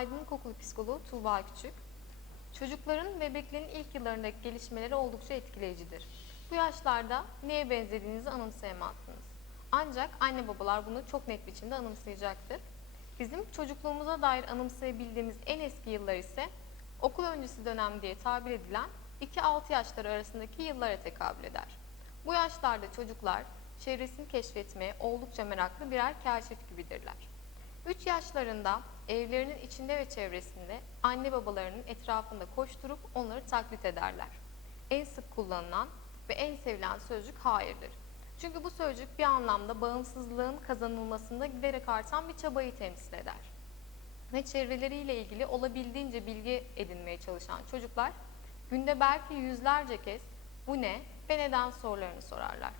Aydınlık Okulu Psikoloğu Tuğba Küçük. Çocukların bebekliğin ilk yıllarındaki gelişmeleri oldukça etkileyicidir. Bu yaşlarda neye benzediğinizi anımsayamazsınız. Ancak anne babalar bunu çok net biçimde anımsayacaktır. Bizim çocukluğumuza dair anımsayabildiğimiz en eski yıllar ise okul öncesi dönem diye tabir edilen 2-6 yaşları arasındaki yıllara tekabül eder. Bu yaşlarda çocuklar çevresini keşfetmeye oldukça meraklı birer kaşif gibidirler. 3 yaşlarında evlerinin içinde ve çevresinde anne babalarının etrafında koşturup onları taklit ederler. En sık kullanılan ve en sevilen sözcük hayırdır. Çünkü bu sözcük bir anlamda bağımsızlığın kazanılmasında giderek artan bir çabayı temsil eder. Ve çevreleriyle ilgili olabildiğince bilgi edinmeye çalışan çocuklar günde belki yüzlerce kez bu ne ve neden sorularını sorarlar.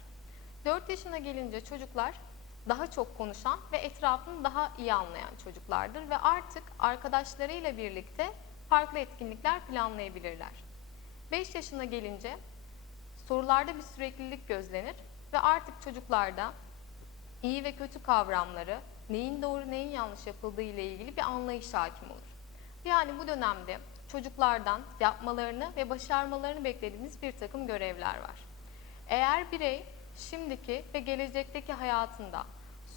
4 yaşına gelince çocuklar daha çok konuşan ve etrafını daha iyi anlayan çocuklardır ve artık arkadaşlarıyla birlikte farklı etkinlikler planlayabilirler. 5 yaşına gelince sorularda bir süreklilik gözlenir ve artık çocuklarda iyi ve kötü kavramları, neyin doğru neyin yanlış yapıldığı ile ilgili bir anlayış hakim olur. Yani bu dönemde çocuklardan yapmalarını ve başarmalarını beklediğimiz bir takım görevler var. Eğer birey şimdiki ve gelecekteki hayatında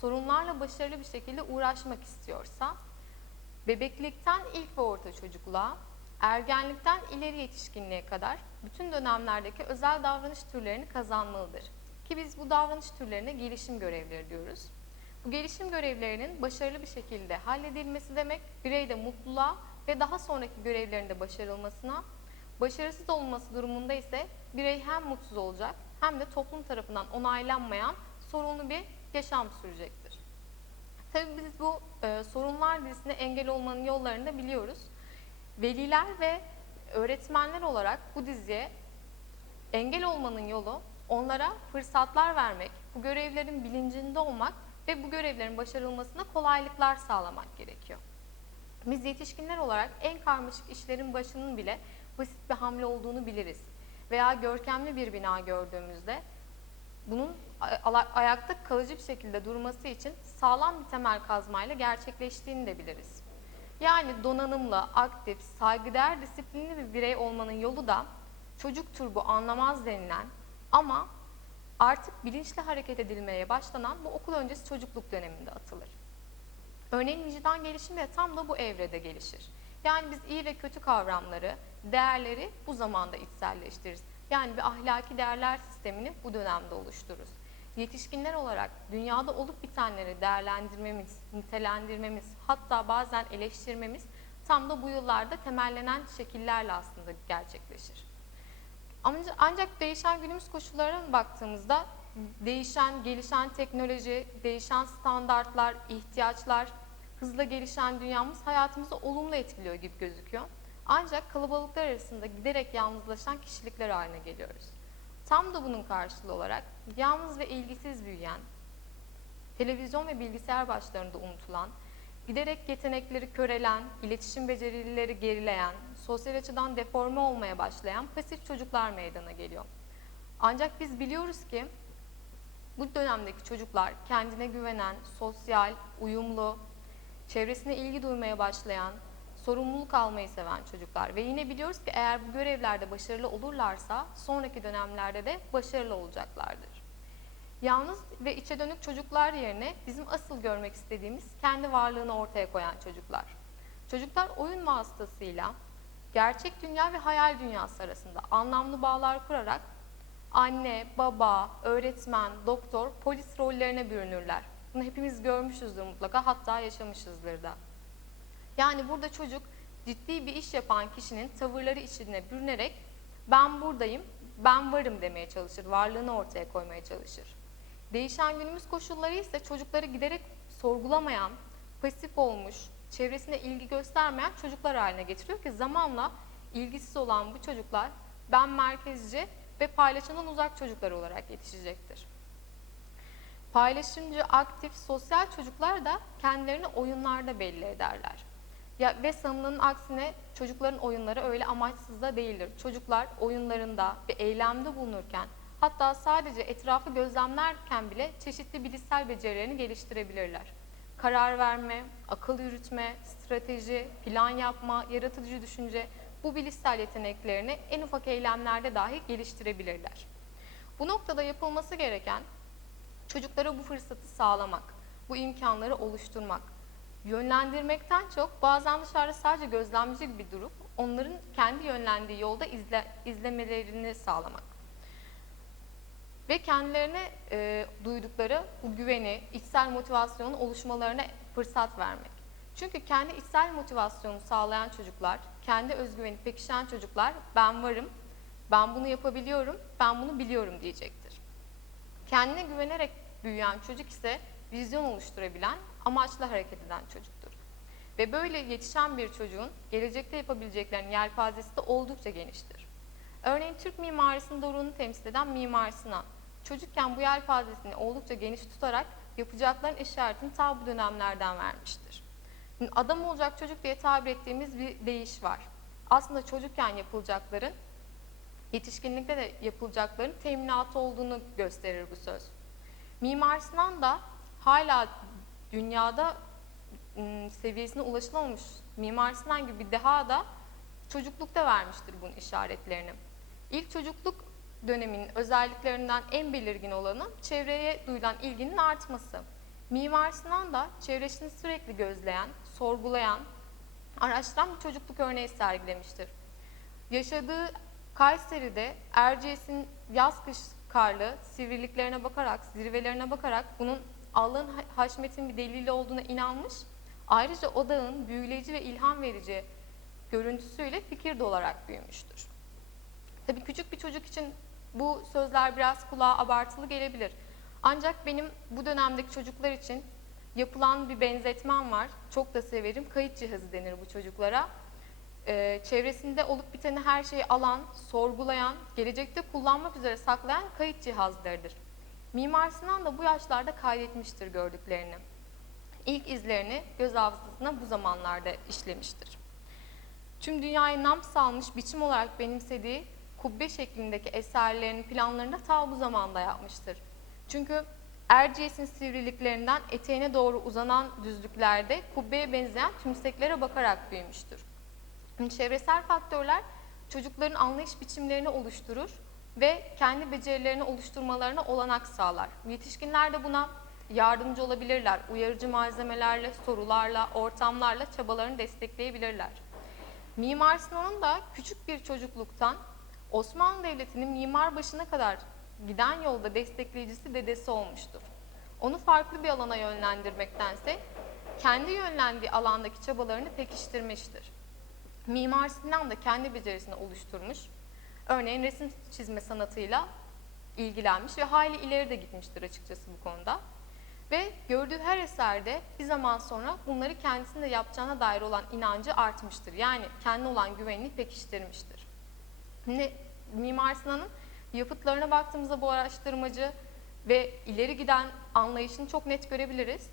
sorunlarla başarılı bir şekilde uğraşmak istiyorsa, bebeklikten ilk ve orta çocukluğa, ergenlikten ileri yetişkinliğe kadar bütün dönemlerdeki özel davranış türlerini kazanmalıdır. Ki biz bu davranış türlerine gelişim görevleri diyoruz. Bu gelişim görevlerinin başarılı bir şekilde halledilmesi demek, bireyde mutluluğa ve daha sonraki görevlerinde başarılmasına, başarısız olması durumunda ise birey hem mutsuz olacak hem de toplum tarafından onaylanmayan sorunlu bir yaşam sürecektir. Tabii biz bu e, sorunlar dizisine engel olmanın yollarını da biliyoruz. Veliler ve öğretmenler olarak bu diziye engel olmanın yolu onlara fırsatlar vermek, bu görevlerin bilincinde olmak ve bu görevlerin başarılmasına kolaylıklar sağlamak gerekiyor. Biz yetişkinler olarak en karmaşık işlerin başının bile basit bir hamle olduğunu biliriz. Veya görkemli bir bina gördüğümüzde bunun ay- ayakta kalıcı bir şekilde durması için sağlam bir temel kazmayla gerçekleştiğini de biliriz. Yani donanımlı, aktif, saygıdeğer, disiplinli bir birey olmanın yolu da çocuktur bu anlamaz denilen ama artık bilinçli hareket edilmeye başlanan bu okul öncesi çocukluk döneminde atılır. Örneğin vicdan gelişimi de tam da bu evrede gelişir. Yani biz iyi ve kötü kavramları, değerleri bu zamanda içselleştiririz. Yani bir ahlaki değerler sistemini bu dönemde oluştururuz. Yetişkinler olarak dünyada olup bitenleri değerlendirmemiz, nitelendirmemiz, hatta bazen eleştirmemiz tam da bu yıllarda temellenen şekillerle aslında gerçekleşir. Ancak, değişen günümüz koşullarına baktığımızda değişen, gelişen teknoloji, değişen standartlar, ihtiyaçlar, hızla gelişen dünyamız hayatımızı olumlu etkiliyor gibi gözüküyor. Ancak kalabalıklar arasında giderek yalnızlaşan kişilikler haline geliyoruz. Tam da bunun karşılığı olarak yalnız ve ilgisiz büyüyen, televizyon ve bilgisayar başlarında unutulan, giderek yetenekleri körelen, iletişim becerileri gerileyen, sosyal açıdan deforme olmaya başlayan pasif çocuklar meydana geliyor. Ancak biz biliyoruz ki bu dönemdeki çocuklar kendine güvenen, sosyal, uyumlu, çevresine ilgi duymaya başlayan, sorumluluk almayı seven çocuklar. Ve yine biliyoruz ki eğer bu görevlerde başarılı olurlarsa sonraki dönemlerde de başarılı olacaklardır. Yalnız ve içe dönük çocuklar yerine bizim asıl görmek istediğimiz kendi varlığını ortaya koyan çocuklar. Çocuklar oyun vasıtasıyla gerçek dünya ve hayal dünyası arasında anlamlı bağlar kurarak anne, baba, öğretmen, doktor, polis rollerine bürünürler. Bunu hepimiz görmüşüzdür mutlaka, hatta yaşamışızdır da. Yani burada çocuk ciddi bir iş yapan kişinin tavırları içine bürünerek ben buradayım, ben varım demeye çalışır, varlığını ortaya koymaya çalışır. Değişen günümüz koşulları ise çocukları giderek sorgulamayan, pasif olmuş, çevresine ilgi göstermeyen çocuklar haline getiriyor ki zamanla ilgisiz olan bu çocuklar ben merkezci ve paylaşımdan uzak çocuklar olarak yetişecektir. Paylaşımcı, aktif, sosyal çocuklar da kendilerini oyunlarda belli ederler. Ya ve sanılanın aksine çocukların oyunları öyle amaçsız da değildir. Çocuklar oyunlarında bir eylemde bulunurken hatta sadece etrafı gözlemlerken bile çeşitli bilişsel becerilerini geliştirebilirler. karar verme, akıl yürütme, strateji, plan yapma, yaratıcı düşünce bu bilişsel yeteneklerini en ufak eylemlerde dahi geliştirebilirler. Bu noktada yapılması gereken çocuklara bu fırsatı sağlamak, bu imkanları oluşturmak, yönlendirmekten çok bazen dışarıda sadece gözlemci gibi durup onların kendi yönlendiği yolda izle, izlemelerini sağlamak. Ve kendilerine e, duydukları bu güveni, içsel motivasyonun oluşmalarına fırsat vermek. Çünkü kendi içsel motivasyonu sağlayan çocuklar, kendi özgüveni pekişen çocuklar ben varım, ben bunu yapabiliyorum, ben bunu biliyorum diyecektir. Kendine güvenerek büyüyen çocuk ise vizyon oluşturabilen, amaçla hareket eden çocuktur. Ve böyle yetişen bir çocuğun gelecekte yapabileceklerinin yelpazesi de oldukça geniştir. Örneğin Türk mimarisinin doruğunu temsil eden Mimar Sinan, çocukken bu yelpazesini oldukça geniş tutarak yapacakların işaretini ta bu dönemlerden vermiştir. Adam olacak çocuk diye tabir ettiğimiz bir deyiş var. Aslında çocukken yapılacakların, yetişkinlikte de yapılacakların teminatı olduğunu gösterir bu söz. Mimar Sinan da hala dünyada seviyesine ulaşılamamış Mimar Sinan gibi bir deha da çocuklukta vermiştir bunun işaretlerini. İlk çocukluk döneminin özelliklerinden en belirgin olanı çevreye duyulan ilginin artması. Mimar Sinan da çevresini sürekli gözleyen, sorgulayan, araştıran bir çocukluk örneği sergilemiştir. Yaşadığı Kayseri'de Erciyes'in yaz kış karlı sivriliklerine bakarak, zirvelerine bakarak bunun Allah'ın ha- haşmetin bir delili olduğuna inanmış. Ayrıca o dağın büyüleyici ve ilham verici görüntüsüyle fikir dolarak büyümüştür. Tabii küçük bir çocuk için bu sözler biraz kulağa abartılı gelebilir. Ancak benim bu dönemdeki çocuklar için yapılan bir benzetmem var. Çok da severim. Kayıt cihazı denir bu çocuklara. Ee, çevresinde olup biteni her şeyi alan, sorgulayan, gelecekte kullanmak üzere saklayan kayıt cihazlarıdır. Mimar Sinan da bu yaşlarda kaydetmiştir gördüklerini. İlk izlerini göz hafızasına bu zamanlarda işlemiştir. Tüm dünyayı nam salmış biçim olarak benimsediği kubbe şeklindeki eserlerinin planlarını da ta bu zamanda yapmıştır. Çünkü Erciyes'in sivriliklerinden eteğine doğru uzanan düzlüklerde kubbeye benzeyen tümseklere bakarak büyümüştür. Çevresel faktörler çocukların anlayış biçimlerini oluşturur ve kendi becerilerini oluşturmalarına olanak sağlar. Yetişkinler de buna yardımcı olabilirler. Uyarıcı malzemelerle, sorularla, ortamlarla çabalarını destekleyebilirler. Mimar Sinan'ın da küçük bir çocukluktan Osmanlı Devleti'nin mimar başına kadar giden yolda destekleyicisi dedesi olmuştur. Onu farklı bir alana yönlendirmektense kendi yönlendiği alandaki çabalarını pekiştirmiştir. Mimar Sinan da kendi becerisini oluşturmuş. Örneğin resim çizme sanatıyla ilgilenmiş ve hayli ileri de gitmiştir açıkçası bu konuda. Ve gördüğü her eserde bir zaman sonra bunları kendisinde yapacağına dair olan inancı artmıştır. Yani kendine olan güvenini pekiştirmiştir. Şimdi Mimar Sinan'ın yapıtlarına baktığımızda bu araştırmacı ve ileri giden anlayışını çok net görebiliriz.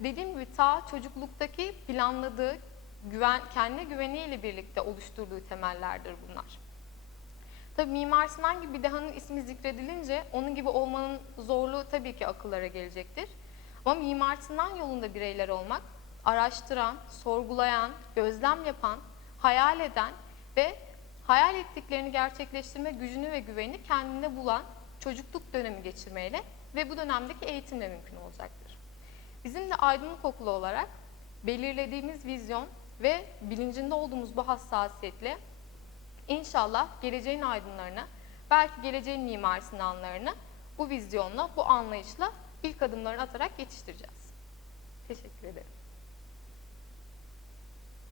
Dediğim gibi ta çocukluktaki planladığı, güven, kendine güveniyle birlikte oluşturduğu temellerdir bunlar. Tabii Mimar Sinan gibi bir dehanın ismi zikredilince onun gibi olmanın zorluğu tabii ki akıllara gelecektir. Ama Mimar Sinan yolunda bireyler olmak, araştıran, sorgulayan, gözlem yapan, hayal eden ve hayal ettiklerini gerçekleştirme gücünü ve güvenini kendinde bulan çocukluk dönemi geçirmeyle ve bu dönemdeki eğitimle mümkün olacaktır. Bizim de aydınlık okulu olarak belirlediğimiz vizyon ve bilincinde olduğumuz bu hassasiyetle İnşallah geleceğin aydınlarını, belki geleceğin mimar sinanlarını bu vizyonla, bu anlayışla ilk adımlarını atarak yetiştireceğiz. Teşekkür ederim.